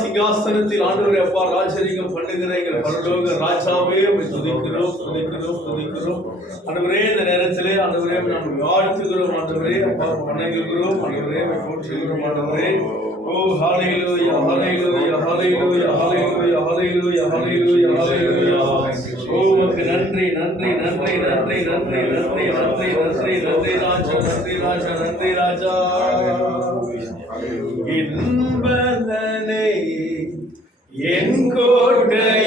சிங்காசனத்தில் ஆண்டவரே அப்பா ராஜரீகம் பண்ணுகிற எங்கள் பரலோக ராஜாவே துதிக்கிறோம் துதிக்கிறோம் துதிக்கிறோம். ஆண்டவரே இந்த நேரத்திலே ஆண்டவரே நாம் வாழ்த்துகிறோம், ஆண்டவரே அப்பா வணங்குகிறோம், ஆண்டவரே போற்றுகிறோம், ஆண்டவரே. ஓ ஹalleluya ஹalleluya ஹalleluya ஹalleluya ஹalleluya ஹalleluya ஹalleluya. ஓ உமக்கு நன்றி நன்றி நன்றி நன்றி நன்றி நன்றி நன்றி நன்றி நன்றி ராஜா நன்றி ராஜா நன்றி ராஜா. என்பதனை என் கோட்டை